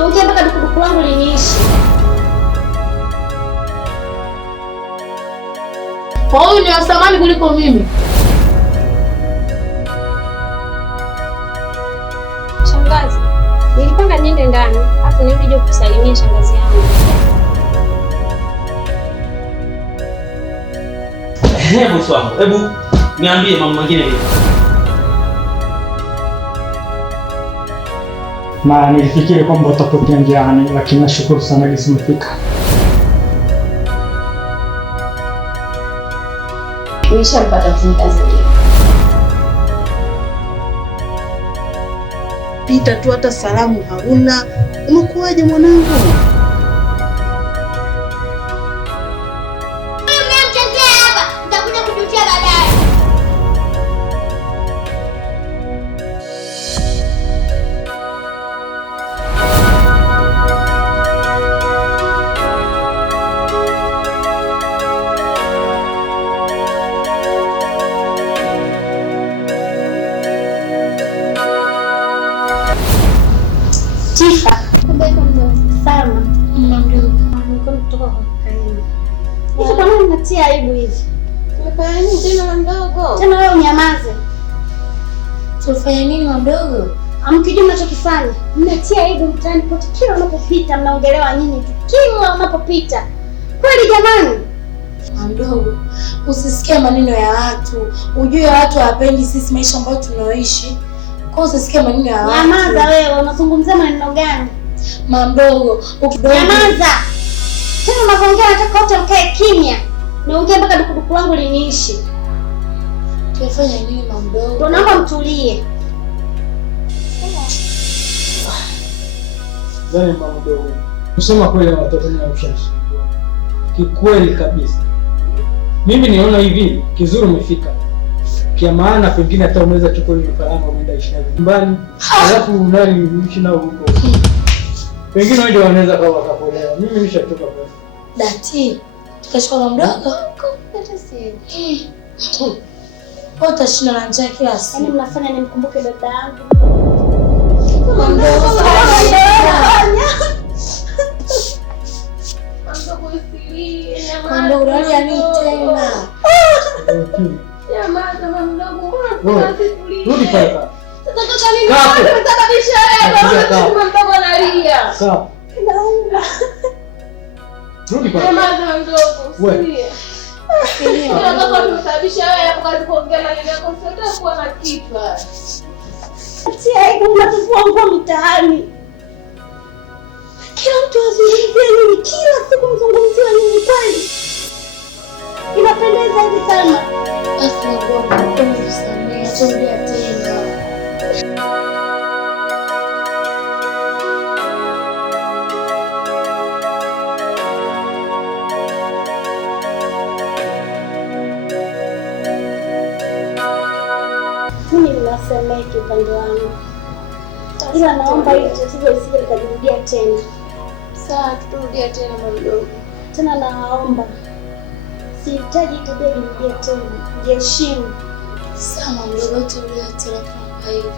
Naongea mpaka dukuduku langu liniishi. Kwa hiyo ni wasamani kuliko mimi. Shangazi, nilipanga niende ndani, afu nirudi kusalimia shangazi yangu. Bosi wangu, hebu niambie mambo mengine vipi? Na nilifikiri kwamba utapotea njiani, lakini nashukuru sana jinsi umefika. Nishampata mfanyakazi leo. Pita tu hata salamu hauna. Umekuwaje mwanangu? Sana. Mdogo. Hivi kwa nini unatia aibu hivi? Umefanya nini tena mdogo? Tena wewe unyamaze. Tulifanya nini mdogo? Amkijua mnachokifanya. Mnatia aibu mtaani pote, kila unapopita mnaongelewa nyinyi tu. Kila unapopita. Kweli jamani? Mdogo, usisikie maneno ya watu. Ujue watu hawapendi sisi maisha ambayo tunaoishi. Kwa usisikie maneno ya watu. Nyamaza wewe, unazungumzia maneno gani? Mdogo, nyamaza. Tena unapoongea nataka wote mkae kimya. Naongea mpaka dukuduku langu liniishi. Tulifanya nini mdogo? Ndio naomba mtulie. Zani mama mdogo. Kusema kweli watoto ni ushashi. Kikweli kabisa. Mimi niona hivi, kizuri umefika. Kia maana pengine hata unaweza chukua ile faranga unaenda ishi nayo nyumbani. Alafu unali ishi nao huko. Pengine wao ndio wanaweza kwa wakapolewa. Mimi nishachoka kwa. Dati, tukachukua mdogo. Hata si. Wote shina na njaa kila siku. Yaani mnafanya nimkumbuke dada yangu. Mdogo. Mdogo unalia nini tena? Nyamaza mdogo. Rudi pale. Sasa nini unasababisha wewe? Mdogo analia. Sawa. Rudi pale. Nyamaza mdogo. Usilie. Ndio kama tumesababisha wewe hapo kazi kuongea maneno yako sio kuwa na kichwa. Si aibu mnatufua nguo mtaani. Kila mtu azungumzie nini? Kila siku mzungumzie nini kweli? Inapendeza hivi sana. Basi mdogo, tunakusamea, tuongea tena. Mimi ninasemeki upande wangu. Ila naomba hili tatizo lisije likajirudia tena. Sawa, turudia tena mdogo. Tena naomba. Sihitaji tabia irudia tena. Jiheshimu. Sawa mdogo, turudia tena kwa hiyo.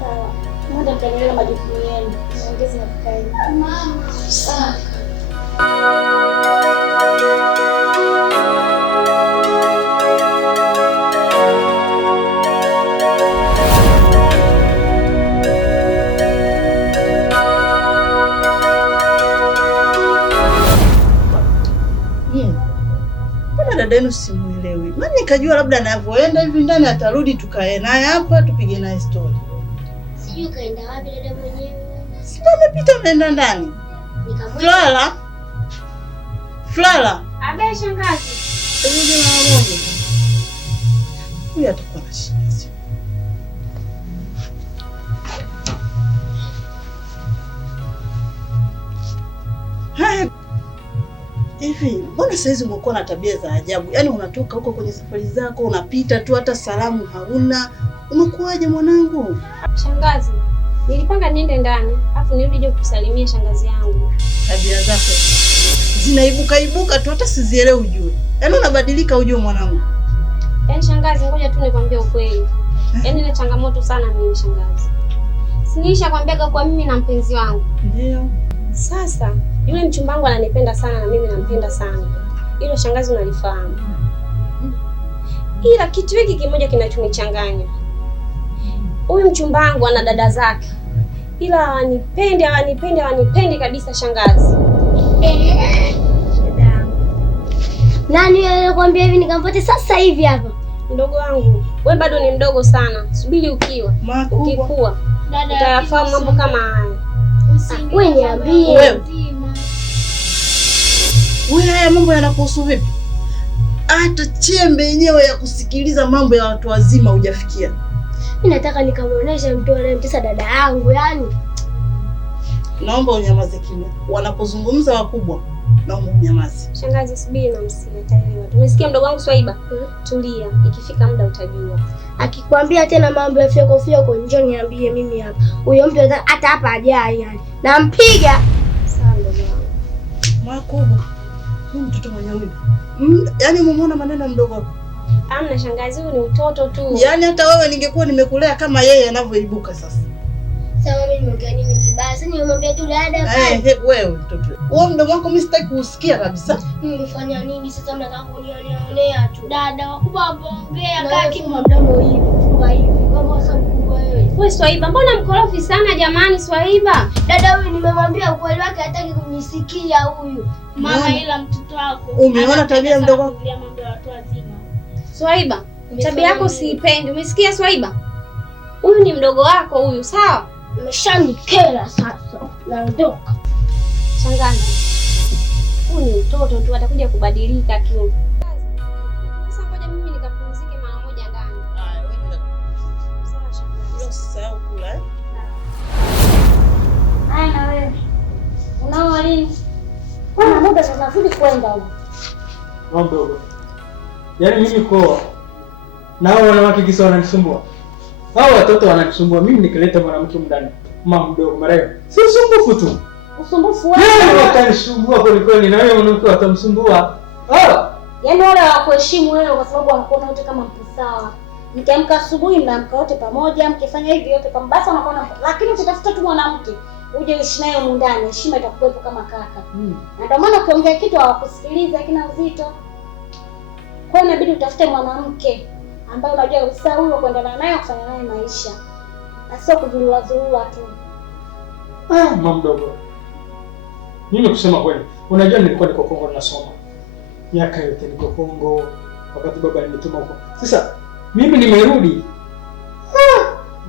Sawa. Mwenda mkaendelea na majukumu yenu. Niongeze na kukaeni. Mama, sawa. Dada yenu simuelewi. Maana nikajua labda anavyoenda hivi ndani atarudi tukae naye hapa tupige naye story. Sijui kaenda wapi dada mwenyewe. Sasa amepita ameenda ndani. Flora. Flora. Abe shangazi. Hebu na moja. Huyu atakuwa na shida. Hai. Hivi, mbona saizi umekuwa na tabia za ajabu? Yaani unatoka huko kwenye safari zako, unapita tu hata salamu hauna. Umekuwaje mwanangu? Shangazi, nilipanga niende ndani, afu nirudi kusalimia shangazi yangu. Tabia zako zinaibuka tu hata sizielewi ujue. Yaani unabadilika ujue mwanangu. Yaani shangazi, ngoja tu nikwambie ukweli. Yaani ile changamoto sana mimi shangazi. Sinisha kwambiaga kwa mimi na mpenzi wangu. Ndio. Sasa yule mchumba wangu ananipenda sana na mimi nampenda sana. Hilo shangazi unalifahamu. Ila kitu hiki kimoja kinachonichanganya. Huyu mchumba wangu ana dada zake. Ila hawanipendi kabisa shangazi. Nani anakuambia hivi nikampate sasa hivi hapa? Mdogo wangu, wewe bado ni mdogo sana. Subiri ukikua utayafahamu mambo kama haya. Wewe niambie. Wewe haya mambo yanakuhusu vipi? Hata chembe yenyewe ya kusikiliza mambo ya watu wazima hujafikia. Mimi nataka nikamuoneshe mtu anayemtesa dada yangu yani. Naomba unyamaze kimya. Wanapozungumza wakubwa, naomba unyamaze. Shangazi, subiri na msitaelewa. Tumesikia mdogo wangu Swaiba? Tulia, ikifika muda utajua. Akikwambia tena mambo ya fyoko, njoo niambie mimi hapa. Huyo mtu hata hapa hajai yani. Nampiga. Sawa mdogo wangu. Makubwa. Huyu mtoto mwenye huyu. Yaani umeona maneno mdogo wako. Amna shangazi, huyu ni utoto tu. Yaani hata wewe ningekuwa nimekulea kama yeye anavyoibuka sasa. Sasa mimi nimeongea nini kibaya? Sasa nimemwambia tu dada pale. Wewe mtoto. Wewe mdomo wako mimi sitaki kusikia kabisa. Nilifanya nini sasa mnataka kunionea tu. Dada wakubwa waongea kaki mdomo hivi, fumba hivi. Kama sasa mkubwa wewe. Wewe Swaiba, mbona mkorofi sana jamani Swaiba? Dada huyu nimemwambia ukweli wake hataki kunisikia huyu. Mama ila mtoto wako. Umeona tabia mdogo wako? Mambo ya watu wazima. Swaiba, tabia yako siipendi. Umesikia Swaiba? Huyu ni mdogo wako huyu, sawa? Umeshanikera sasa. Naondoka. Shangazi, huyu ni utoto tu, atakuja kubadilika tu. Sasa ngoja mimi nikapumzike mara moja ndani. Wewe Sawa shangazi. usisahau kula Haya na wewe. Unao lini? Kuna muda sasa rudi kwenda huko. Mdogo. Yaani mimi kwa nao wanawake kisa wananisumbua. Hao watoto wananisumbua. Mimi nikileta mwanamke ndani. Mama mdogo mareo. Si usumbufu tu. Usumbufu wako. Yeye watanisumbua kweli na wewe mwanamke watamsumbua. Yaani wale hawakuheshimu wewe kwa sababu wanakuona wote kama mtu sawa. Mkiamka asubuhi mnaamka wote pamoja, mkifanya hivi yote pamoja. Basi wanakuona, lakini ukitafuta tu mwanamke uje uishi naye huko ndani, heshima itakuwepo kama kaka. Na ndio maana ukiongea kitu hawakusikiliza kina uzito. Kwa hiyo inabidi utafute mwanamke ambaye unajua kabisa huyo kuendana naye, kufanya naye maisha. Na sio kuzurura tu. Mama mdogo. Mimi kusema kweli, unajua nilikuwa niko Kongo nasoma. Miaka yote niko Kongo, wakati baba nimetuma huko. Sasa mimi nimerudi.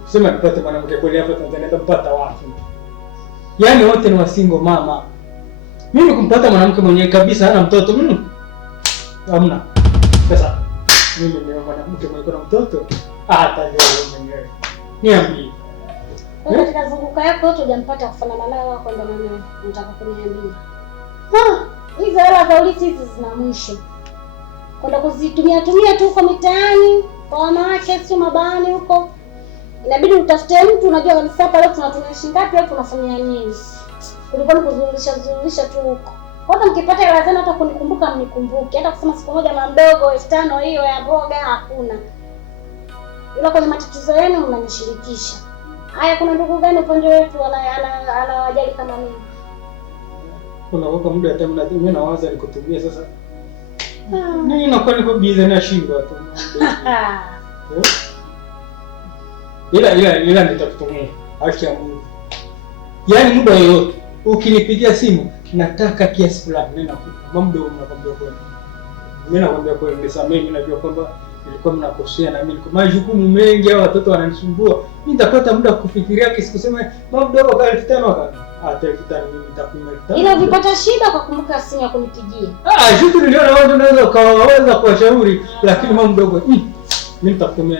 Sema nipate mwanamke kweli hapa Tanzania nitampata wapi? Yaani wote ni wasingo mama. Mimi kumpata mwanamke mwenyewe kabisa hana mtoto hamna. Sasa mimi ni mwanamke mwenye kuna mtoto hata leo mwenyewe. Niambie. Kwa katika zunguka yako yote hujampata kufanana naye wao kwenda naye. Unataka kuniambia. Hizo hela za ulisi hizi zina mwisho. Kwenda kuzitumia tu huko mitaani kwa wanawake sio mabani huko. Inabidi utafute mtu unajua kabisa hapa leo tunatumia shilingi ngapi au tunafanya nini. Kulikuwa ni kuzulisha tu huko. Hata mkipata hela zenu hata kunikumbuka mnikumbuke. Hata kusema siku moja na mdogo 5,000 hiyo ya mboga hakuna. Ila kwenye matatizo yenu mnanishirikisha. Haya, kuna ndugu gani upande wetu anawajali kama mimi? Kuna wako muda hata mimi nawaza nikutumia sasa. Mimi nakuwa niko busy na shindwa tu. Ila nitakutumia haki ya Mungu. Yaani muda wote ukinipigia simu nataka kiasi fulani nenda kupa. Mama mdogo nakwambia kweli. Mimi nakwambia kweli nisamee, mimi najua kwamba nilikuwa mnakosea na mimi niko majukumu mengi au watoto wananisumbua. Mimi nitapata muda kufikiria kesi kusema mama mdogo kwa 5,000 hata 5,000 mimi nitakunywa 5,000. Ila ukipata shida kwa kumbuka simu ya kunipigia. Shughuli niliona wao unaweza ukawaweza kuwashauri lakini mama mdogo mimi nitakutumia.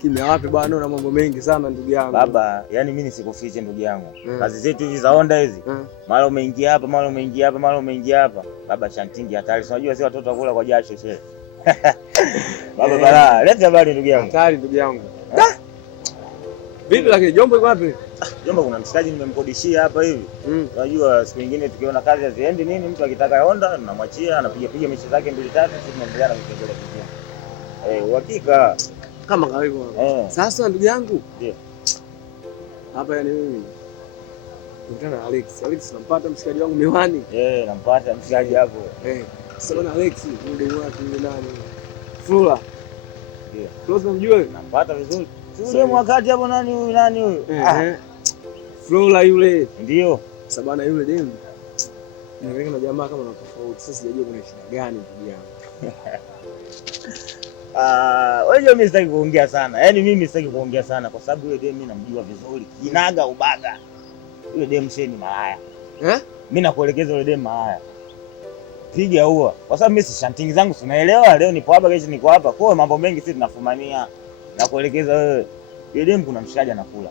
Kimya wapi bwana, una mambo mengi sana ndugu yangu. Baba, yani mimi nisikufiche ndugu yangu. Kazi zetu hizi za Honda hizi. Mara umeingia hapa, mara umeingia hapa, mara umeingia hapa. Baba shantingi hatari. Unajua si watoto wakula kwa jasho shehe. Baba bala, leta habari ndugu yangu. Hatari ndugu yangu. Vipi lakini Jombo yuko wapi? Jombo kuna mshikaji nimemkodishia hapa hivi. Unajua siku nyingine tukiona kazi haziendi nini, mtu akitaka Honda tunamwachia, anapiga mechi zake 2-3, sisi tunaendelea na kipengele kingine. Uhakika kama kawaida. Sasa ndugu yangu. Ndio. Hapa yani mimi nikutana na Alex. Alex nampata mshikaji wangu Miwani. Nampata mshikaji hapo. Sasa bwana Alex, ndio watu ni nani? Flora. Ndio. Flora unamjua? Nampata vizuri. Yule wakati hapo nani huyu? Flora yule. Ndio. Sasa bwana yule demu. Niweka na jamaa kama na tofauti. Sasa sijajua kuna shida gani ndugu yangu. Wewe mimi sitaki kuongea sana. Yaani mimi sitaki kuongea sana kwa sababu yule demu mimi namjua vizuri. Kinaga ubaga. Yule demu sheni malaya. Mimi nakuelekeza yule demu malaya. Piga huo. Kwa sababu mimi si shantingi zangu tunaelewa. Leo nipo hapa, kesho niko hapa. Kwa mambo mengi sisi tunafumania. Nakuelekeza wewe. Yule demu kuna mshikaji anakula.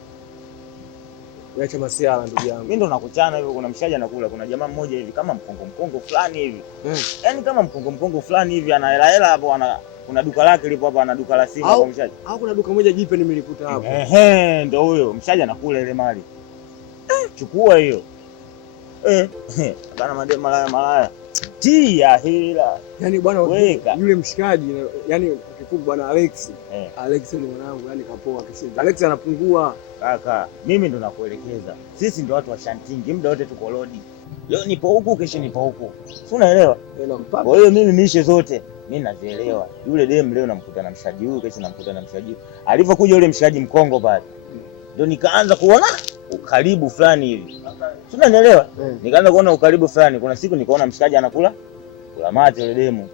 Acha masiala ndugu yangu. Mimi ndo nakuchana hivyo, kuna mshikaji anakula. Kuna jamaa mmoja hivi kama mkongo fulani hivi. Yaani kama mkongo fulani hivi ana hela hapo, kuna duka lake lipo hapa, ana duka la simu kwa mshikaji. Au kuna duka moja jipe nimelikuta hapo. Ndio huyo. Mshikaji anakula ile mali. Chukua hiyo. Bana madem malaya. Tia hila. Yaani bwana yule mshikaji, yaani kifupi bwana Alex. Alex ni mwanangu, yaani kapoa kishinda. Alex anapungua. Kaka, mimi ndo nakuelekeza. Sisi ndo watu wa shantingi, muda wote tuko lodi. Leo nipo huku, kesho nipo huku. Si unaelewa? Kwa hiyo mimi mishe zote mimi nazielewa. Yule dem leo namkuta na mshaji huyu, kesho namkuta na mshaji huyu. Alipokuja yule mshaji mkongo pale, ndio nikaanza kuona ukaribu fulani hivi. Si unaelewa? Nikaanza kuona ukaribu fulani. Kuna siku nikaona mshaji anakula mate yule demu.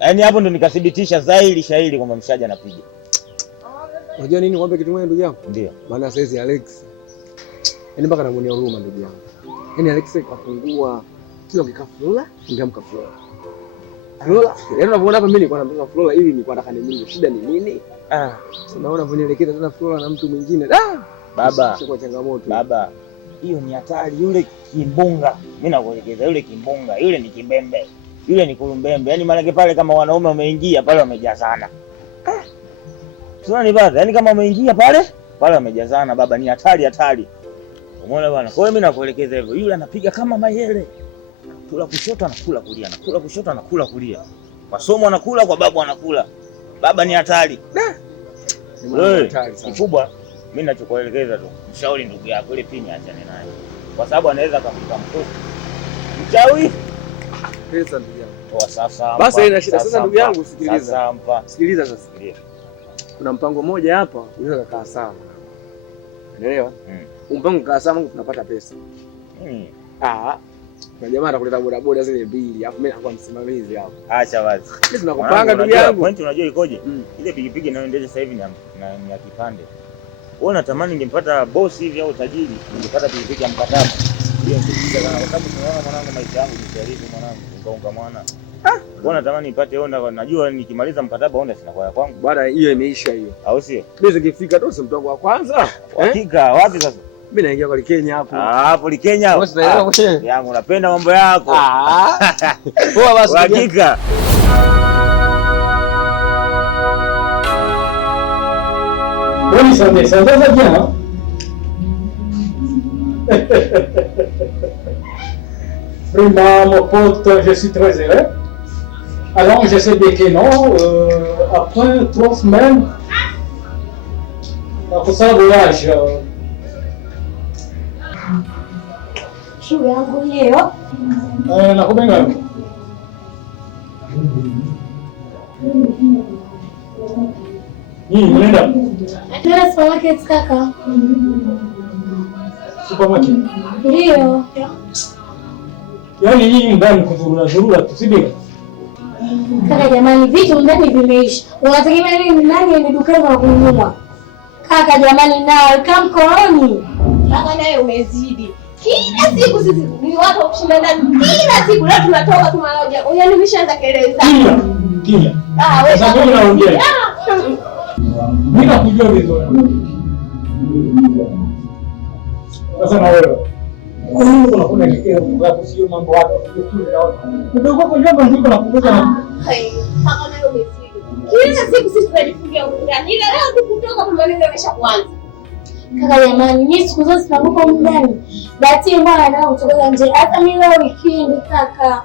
Yaani hapo ndo nikathibitisha dhahiri shahiri kwamba mshaji anapiga. Unajua nini kwamba kitu moja ndugu yangu? Ndio. Maana saizi Alex. Yaani mpaka namuonea huruma ndugu yangu. Yaani Alex kafungua kila kikafula, ngamka Flora. Flora, yaani unaona hapa mimi nilikuwa namtaka Flora ili nilikuwa nataka nimjue shida ni nini? Unaona vunielekeza tena Flora na mtu mwingine. Baba. Sio changamoto. Baba. Hiyo ni hatari. Yule kimbunga. Mimi nakuelekeza yule kimbunga, yule ni kimbembe. Yule ni kulumbembe. Yaani maana pale kama wanaume wameingia pale wamejazana. Sio ni baba. Yaani kama wameingia pale wamejazana baba, ni hatari. Umeona bwana? Kwa hiyo mimi nakuelekeza hivyo. Yule anapiga kama mayele. Kula kushoto anakula kulia, anakula kushoto anakula kulia. Masomo anakula kwa babu anakula. Baba ni hatari. Wewe kikubwa mimi ninachokuelekeza tu, mshauri ndugu yako ile pini achane naye. Kwa sababu anaweza kumpa mkosi. Mchawi. Pesa ndugu yangu. Toa sasa. Basi ina shida sasa ndugu yangu, sikiliza. Sasa mpa. Sikiliza sasa. Kuna mpango mmoja hapa, unaweza kukaa sawa. Unaelewa? Mpango kukaa sawa, tunapata pesa. Kuna jamaa atakuleta bodaboda zile mbili, alafu mimi nakuwa msimamizi hapo. Acha wazi. Sisi tunakupanga ndugu yangu. Point unajua ikoje? Ile pikipiki inayoendesha sasa hivi ni ya kipande. Wewe unatamani ningempata boss hivi au tajiri, ningepata pikipiki ya mkataba. Hiyo ndio kwa sababu tunaona mwanangu maisha yangu ni serious mwanangu, ungaunga mwana. Wewe unatamani nipate Honda, najua nikimaliza mkataba Honda sina kwa kwangu. Bwana hiyo imeisha hiyo. Au sio? Basi ikifika tu mtu wangu wa kwanza. Hakika, wapi sasa? Mimi naingia kwa Kenya hapo. Hapo Kenya. Yangu unapenda mambo yako. Poa basi. Hakika. Oui, ça va bien. Hein? Vraiment, mon pote, je suis très heureux. Alors, je sais bien que non, après 3 semaines, pour ça, voyage. Shule yangu hiyo. Nakubenga. Mnaenda? Tena supermarket kaka. Supermarket? Ndio. Yaani hii ndani kuzurura tusibika. Kaka jamani, vitu ndani vimeisha. Unategemea nini nani aende dukani na kununua? Kaka jamani, nawe kama mkooni. Kaka naye umezidi. Kila siku sisi ni watu wa kushinda ndani. Kila siku leo tunatoka tunaoja. Yaani umeshaanza kelele zako. Kila. Wewe sasa unaongea. Mimi nakujua vizuri. Sasa na wewe. Kwa nini unakuwa kikao kwa sio mambo yako kule na watu? Ndio kwa jambo ndiko nakukuta na. Kama nayo umefika. Kila siku sisi tunajifungia ungani. Ila leo tukutoka kwa maneno yamesha kuanza. Kaka jamani, mimi siku zote tunakupa mndani. Bahati mbaya na kutoka nje. Hata mimi leo weekend kaka.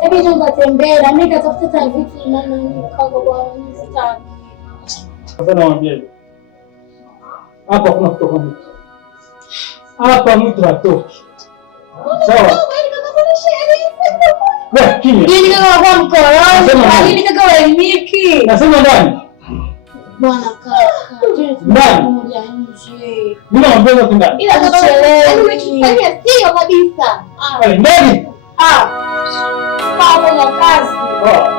Hebu tu ngatembea na mimi katafuta vitu na kaka kwa mstari. Sasa nawaambia. Hapa kuna kutoka mtu. Hapa mtu hatoki. Sawa. Wewe kimya. Nini kaka kwa mkoroni? Nini kaka wa Miki? Nasema ndani. Bwana kaka, ndani. Moja nje. Mimi naomba tu ndani. Ila kama umefanya sio kabisa. Ndani. Baba na kazi.